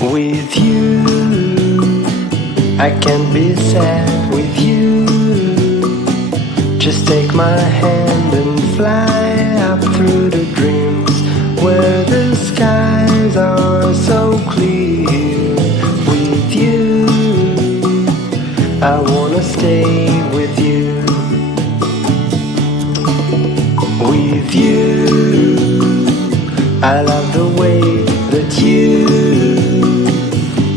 With you, I can't be sad with you. Just take my hand and fly up through the dreams where the skies are so clear. With you, I wanna stay with you. With you, I love the way that you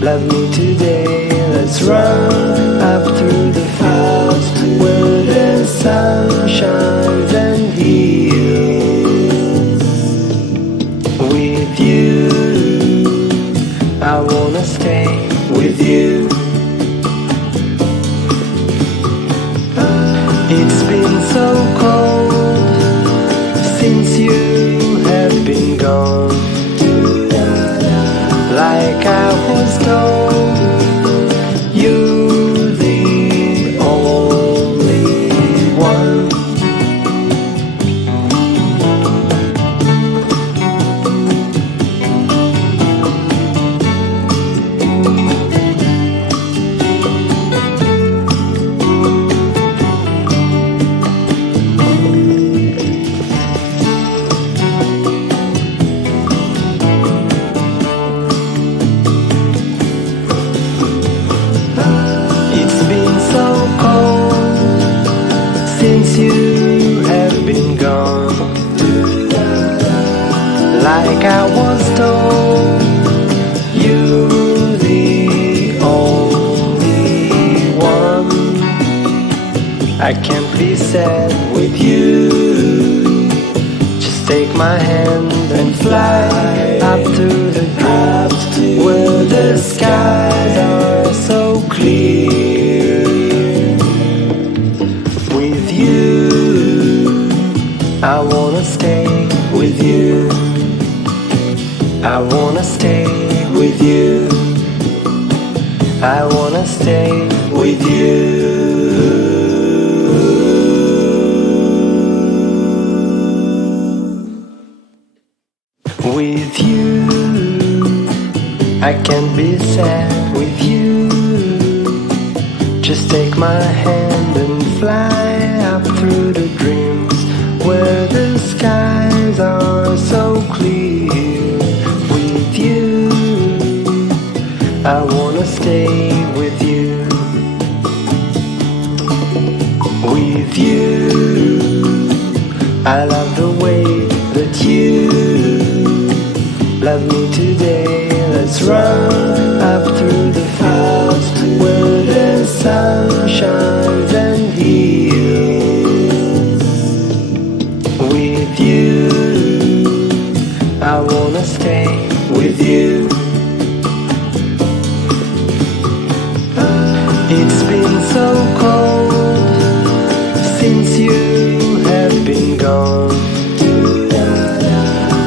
love me today. Let's run up through the fields where the sun shines and heals. With you, I wanna stay with you. It's been so cold since you have been gone. Like I was told, you're the only one. Since you have been gone, like I was told, you're the only one. I can't be sad with you. Just take my hand and fly up to the dreams where the skies are so clear. With you, I wanna stay with you. I wanna stay with you. I wanna stay with you. With you, I can't be sad with you. Just take my hand and fly up through the dreams where the skies are so clear. With you, I wanna stay with you. With you, I love the way that you love me today. Let's run up through the fields where the sun shines and heals. With you, I wanna stay with you. It's been so cold since you have been gone.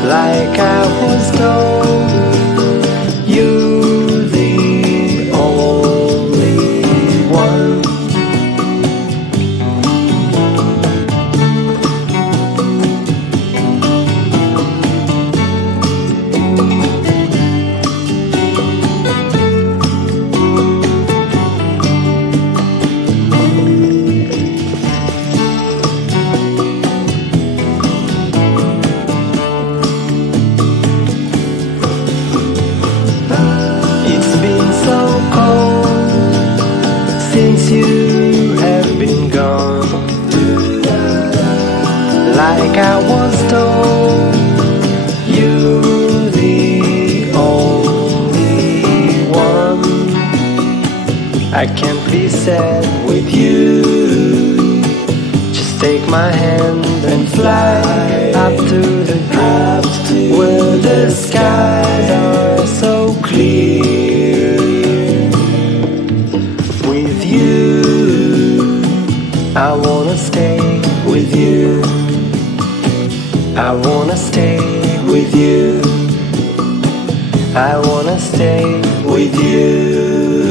Like I was told, you're the only one. Since you have been gone, like I was told, you're the only one. I can't be sad with you. Just take my hand and fly up to the dreams where the skies are so clear. With you, I wanna stay with you. I wanna stay with you. I wanna stay with you.